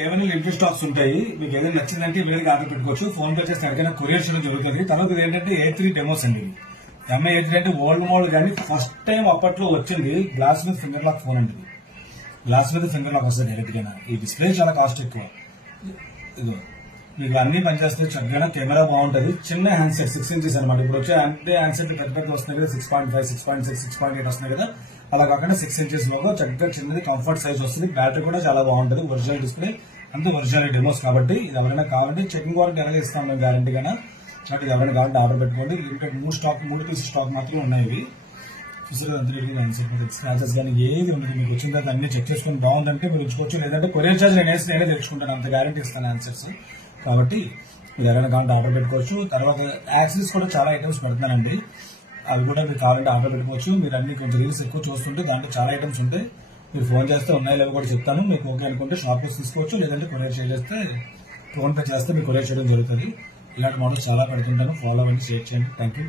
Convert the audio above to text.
ఏమైనా limited stocks ఉంటాయి. మీకు ఏదైనా నచ్చిందంటే ఇమీడియట్ గా ఆర్డర్ పెట్టుకోవచ్చు. ఫోన్ పే చేస్తే ఎక్కడికైనా కొరియర్ చేయడం జరుగుతుంది. తర్వాత ఇది ఏంటంటే A3 డెమోస్ అండి. ఎంఐ A3 అంటే ఓల్డ్ మోడల్ కానీ ఫస్ట్ టైం అప్పట్లో వచ్చింది గ్లాస్ మీద ఫింగర్ లాక్ ఫోన్ అండి. గ్లాస్ మీద ఫింగర్ లాక్ వస్తుంది డైరెక్ట్ గా. ఈ డిస్ప్లే చాలా కాస్ట్ ఎక్కువ. ఇదో మీకు అన్ని పనిచేస్తాయి చక్కగా. కెమెరా బాగుంటుంది. చిన్న హ్యాండ్సెట్ 6 ఇంచెస్ అనమాట. ఇప్పుడు వచ్చే అంటే హ్యాండ్సెట్ పెద్ద పెద్ద వస్తున్నాయి కదా, 6.5, 6.6, 6.8 వస్తున్నాయి కదా. అలా కాకుండా 6 ఇంచెస్ లో చక్కగా చిన్నది కంఫర్ట్ సైజ్ వస్తుంది. బ్యాటరీ కూడా చాలా బాగుంటుంది. ఒరిజినల్ డిస్ప్లే అంతా ఒరిజినల్ డెమోస్ కాబట్టి ఇది ఎవరైనా కావాలంటే చెకింగ్ వారంటీ ఎలాగ ఇస్తాం మేము గ్యారంటీగా. కాబట్టి ఇది ఎవరైనా కావాలంటే ఆర్డర్ పెట్టుకోండి. లిమిటెడ్ 3 పీసెస్ స్టాక్ మాత్రమే ఉన్నాయి. ఇవి చూసారు అంతా స్క్రాచెస్ కానీ ఏది ఉండదు. మీకు వచ్చిన తర్వాత అన్ని చెక్ చేసుకుని బాగుందంటే మీరు ఉంచుకోవచ్చు. లేదంటే కొరియర్ చార్జ్ నేనే తెచ్చుకుంటాను. అంత గ్యారంటీ ఇస్తాను ఆన్సర్స్. కాబట్టి మీరు ఎవరైనా కావాలంటే ఆర్డర్ పెట్టుకోవచ్చు. తర్వాత యాక్సెసరీస్ కూడా చాలా ఐటమ్స్ పెడుతున్నానండి. అవి కూడా మీరు కావాలంటే ఆర్డర్ పెట్టుకోవచ్చు. మీరు అన్ని కొంచెం రీల్స్ ఎక్కువ చూస్తుంటే దాంట్లో చాలా ఐటమ్స్ ఉంటాయి. మీరు ఫోన్ చేస్తే ఉన్నాయి లేవు కూడా చెప్తాను. మీకు ఓకే అనుకుంటే షాప్ తీసుకోవచ్చు. లేదంటే కొరియర్ చేస్తే ఫోన్ పే చేస్తే మీకు కొరియర్ చేయడం జరుగుతుంది. ఇలాంటి మోడల్స్ చాలా పెడుతుంటాను. ఫాలో అవ్వండి, షేర్ చేయండి. Thank you.